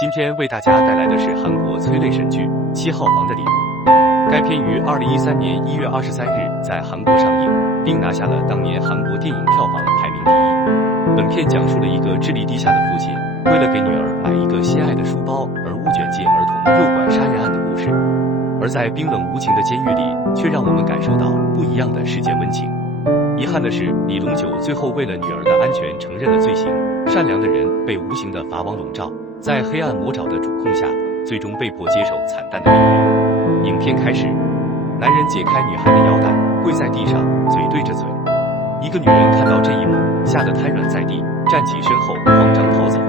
今天为大家带来的是韩国催泪神剧《7号房的礼物》。该片于2013年1月23日在韩国上映，并拿下了当年韩国电影票房排名第1。本片讲述了一个智力低下的父亲，为了给女儿买一个心爱的书包而误卷进儿童诱拐杀人案的故事。而在冰冷无情的监狱里，却让我们感受到不一样的世间温情。遗憾的是，李龙九最后为了女儿的安全承认了罪行，善良的人被无情的法网笼罩，在黑暗魔爪的主控下，最终被迫接受惨淡的命运。影片开始，男人解开女孩的腰带，跪在地上，嘴对着嘴。一个女人看到这一幕，吓得瘫软在地，站起身后慌张逃走。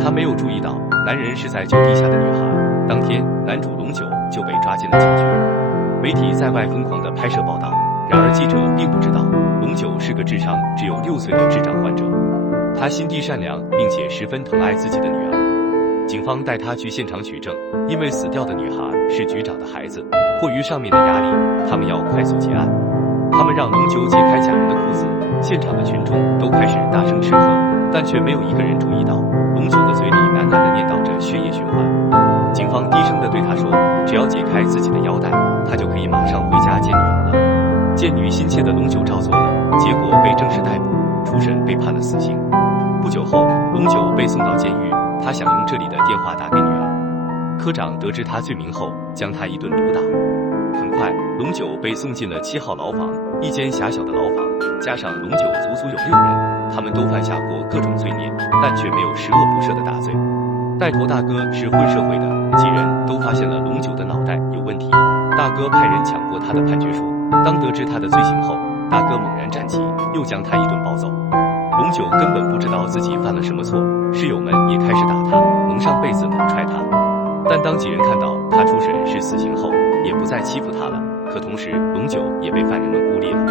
她没有注意到，男人是在救地下的女孩。当天，男主龙九就被抓进了警局。媒体在外疯狂地拍摄报道，然而记者并不知道，龙九是个智商只有6岁的智障患者。他心地善良，并且十分疼爱自己的女儿。警方带他去现场取证，因为死掉的女孩是局长的孩子，迫于上面的压力，他们要快速结案。他们让龙九解开假人的裤子，现场的群众都开始大声斥喝，但却没有一个人注意到，龙九的嘴里喃喃地念叨着血液循环。警方低声地对他说，只要解开自己的腰带，他就可以马上回家见女儿了。见女心切的龙九照做了，结果被正式逮捕，初审被判了死刑。不久后，龙九被送到监狱，他想用这里的电话打给女儿。科长得知他罪名后，将他一顿毒打。很快，龙九被送进了7号牢房，一间狭小的牢房，加上龙九足足有6人，他们都犯下过各种罪孽，但却没有十恶不赦的大罪。带头大哥是混社会的，几人都发现了龙九的脑袋有问题。大哥派人抢过他的判决书，当得知他的罪行后，大哥猛然站起，又将他一顿暴揍。龙九根本不知道自己犯了什么错，室友们也开始打他，蒙上被子猛踹他。但当几人看到他初审是死刑后，也不再欺负他了。可同时，龙九也被犯人们孤立了。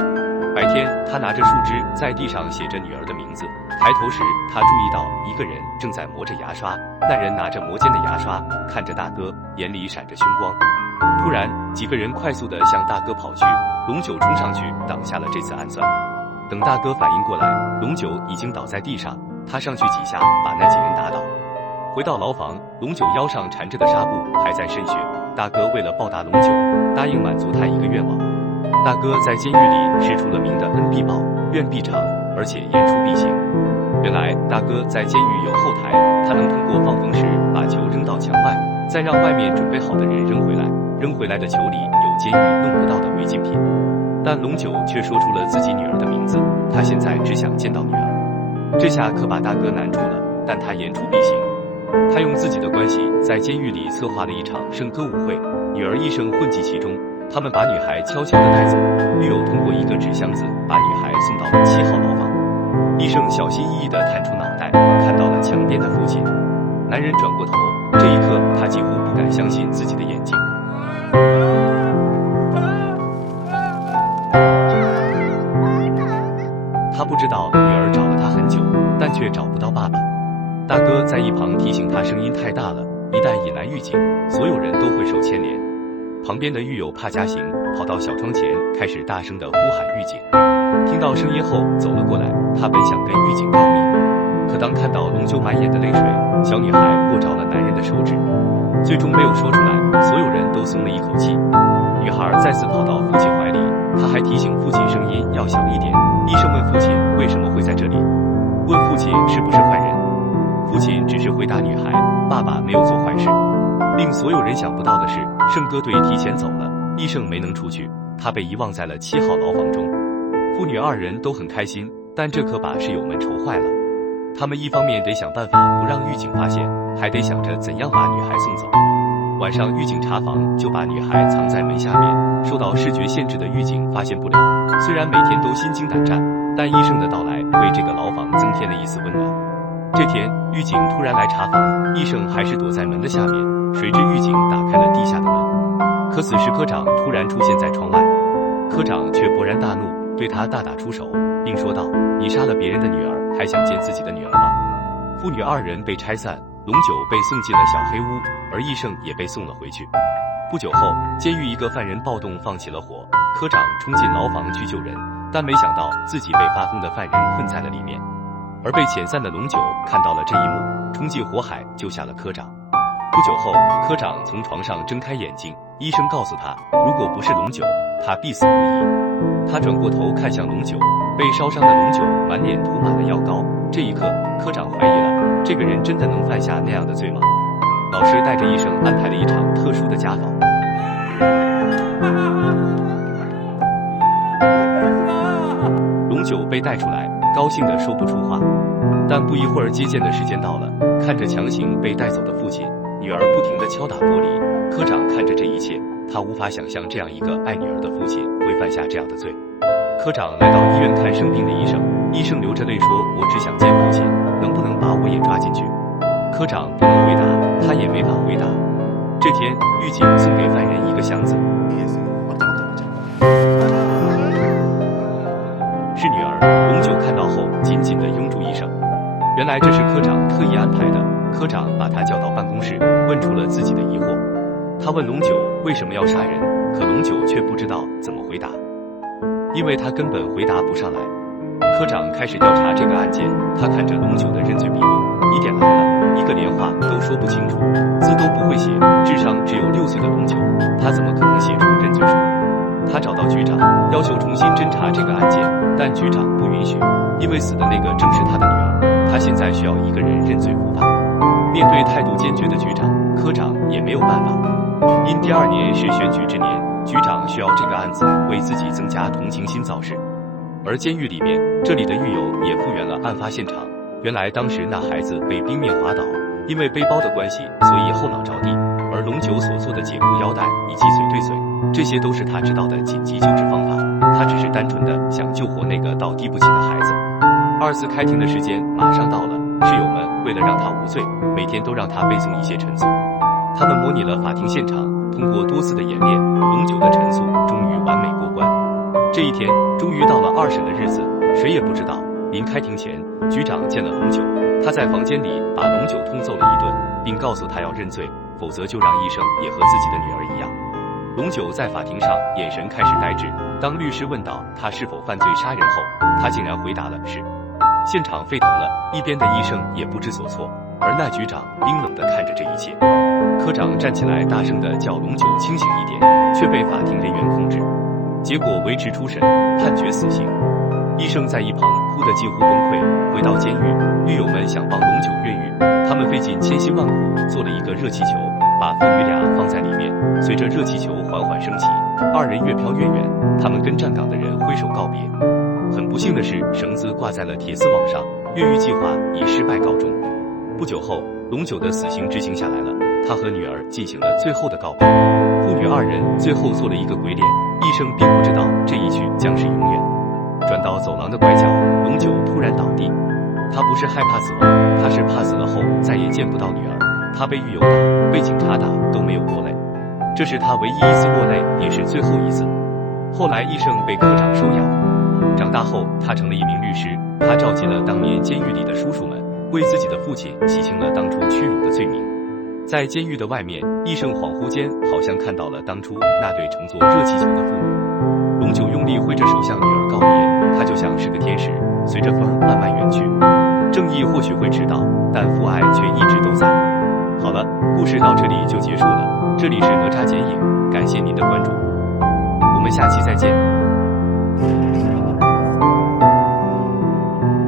白天，他拿着树枝在地上写着女儿的名字。抬头时，他注意到一个人正在磨着牙刷，那人拿着磨尖的牙刷，看着大哥，眼里闪着凶光。突然，几个人快速地向大哥跑去，龙九冲上去挡下了这次暗算。等大哥反应过来，龙九已经倒在地上，他上去几下把那几人打倒。回到牢房，龙九腰上缠着的纱布还在渗血，大哥为了报答龙九，答应满足他一个愿望。大哥在监狱里是出了名的恩必报，怨必偿，而且言出必行。原来大哥在监狱有后台，他能通过放风时把球扔到墙外，再让外面准备好的人扔回来，扔回来的球里有监狱弄不到的违禁品。但龙九却说出了自己女儿的名字，他现在只想见到女儿。这下可把大哥难住了，但他言出必行。他用自己的关系在监狱里策划了一场圣歌舞会，女儿一生混迹其中。他们把女孩悄悄地带走，狱友通过一个纸箱子把女孩送到了7号牢房。医生小心翼翼地探出脑袋，看到了墙边的父亲。男人转过头，这一刻他几乎不敢相信自己的眼睛。他不知道女儿找了他很久，但却找不到爸爸。大哥在一旁提醒他声音太大了，一旦引来狱警，所有人都会受牵连。旁边的狱友怕加刑，跑到小窗前开始大声地呼喊狱警。听到声音后走了过来，他本想跟狱警告密，可当看到龙九满眼的泪水，小女孩握着了男人的手指，最终没有说出来，所有人都松了一口气。女孩再次跑到父亲怀里，她还提醒父亲声音要小一点。医生问父亲为什么会在这里，问父亲是不是坏人，父亲只是回答女孩，爸爸没有做坏事。令所有人想不到的是，圣歌队提前走了，医生没能出去，他被遗忘在了7号牢房中。父女2人都很开心，但这可把室友们愁坏了。他们一方面得想办法不让狱警发现，还得想着怎样把女孩送走。晚上狱警查房，就把女孩藏在门下面，受到视觉限制的狱警发现不了。虽然每天都心惊胆战，但医生的到来为这个牢房增添了一丝温暖。这天，狱警突然来查房，医生还是躲在门的下面。谁知狱警打开了地下的门，可此时科长突然出现在窗外，科长却勃然大怒，对他大打出手，并说道：“你杀了别人的女儿，还想见自己的女儿吗？”父女2人被拆散，龙九被送进了小黑屋，而义胜也被送了回去。不久后，监狱一个犯人暴动放起了火，科长冲进牢房去救人，但没想到自己被发疯的犯人困在了里面。而被遣散的龙九看到了这一幕，冲进火海救下了科长。不久后，科长从床上睁开眼睛，医生告诉他，如果不是龙九，他必死无疑。他转过头看向龙九，被烧伤的龙九满脸涂满了药膏。这一刻，科长怀疑了，这个人真的能犯下那样的罪吗？老师带着医生安排了一场特殊的家访。龙九被带出来，高兴得说不出话。但不一会儿，接见的时间到了，看着强行被带走的父亲，女儿不停地敲打玻璃。科长看着这一切，他无法想象这样一个爱女儿的父亲会犯下这样的罪。科长来到医院看生病的医生，医生流着泪说：“我只想见父亲，能不能把我也抓进去？”科长不能回答，他也没法回答。这天，狱警送给犯人一个箱子，是女儿。龙九看到后，紧紧地拥住医生。原来这是科长特意安排的。科长把他叫到办公室，问出了自己的疑惑。他问龙九为什么要杀人，可龙九却不知道怎么回答，因为他根本回答不上来。科长开始调查这个案件，他看着龙九的认罪笔录，疑点来了，一个连话都说不清楚，字都不会写，智商只有6岁的龙九，他怎么可能写出认罪书？他找到局长，要求重新侦查这个案件，但局长不允许，因为死的那个正是他的女儿，他现在需要一个人认罪伏法。面对态度坚决的局长，科长也没有办法。因第2年是选举之年，局长需要这个案子为自己增加同情心造势。而监狱里面，这里的狱友也复原了案发现场。原来当时那孩子被冰面滑倒，因为背包的关系，所以后脑着地。而龙九所做的解裤腰带以及嘴对嘴，这些都是他知道的紧急救治方法。他只是单纯的想救活那个倒地不起的孩子。2次开庭的时间马上到了，室友们为了让他无罪，每天都让他背诵一些陈述。他们模拟了法庭现场，通过多次的演练，龙九的陈述终于完美过关。这一天终于到了2审的日子，谁也不知道，临开庭前，局长见了龙九，他在房间里把龙九痛揍了一顿，并告诉他要认罪，否则就让医生也和自己的女儿一样。龙九在法庭上眼神开始呆滞，当律师问到他是否犯罪杀人后，他竟然回答了是。现场沸腾了，一边的医生也不知所措，而那局长冰冷地看着这一切。科长站起来大声地叫龙九清醒一点，却被法庭人员控制，结果维持初审，判决死刑。医生在一旁哭得几乎崩溃。回到监狱，狱友们想帮龙九越狱，他们费尽千辛万苦做了一个热气球，把父女俩放在里面，随着热气球缓缓升起，2人越飘越远，他们跟站岗的人挥手告别。很不幸的是，绳子挂在了铁丝网上，越狱计划以失败告终。不久后，龙九的死刑执行下来了，他和女儿进行了最后的告别。父女2人最后做了一个鬼脸，医生并不知道这一去将是永远。转到走廊的拐角，龙九突然倒地。他不是害怕死亡，他是怕死了后再也见不到女儿。他被狱友打，被警察打都没有落泪，这是他唯一一次落泪，也是最后一次。后来医生被科长收养。长大后，他成了一名律师。他召集了当年监狱里的叔叔们，为自己的父亲洗清了当初屈辱的罪名。在监狱的外面，医生恍惚间好像看到了当初那对乘坐热气球的父女。龙九用力挥着手向女儿告别，他就像是个天使，随着风慢慢远去。正义或许会迟到，但父爱却一直都在。好了，故事到这里就结束了。这里是哪吒剪影，感谢您的关注，我们下期再见。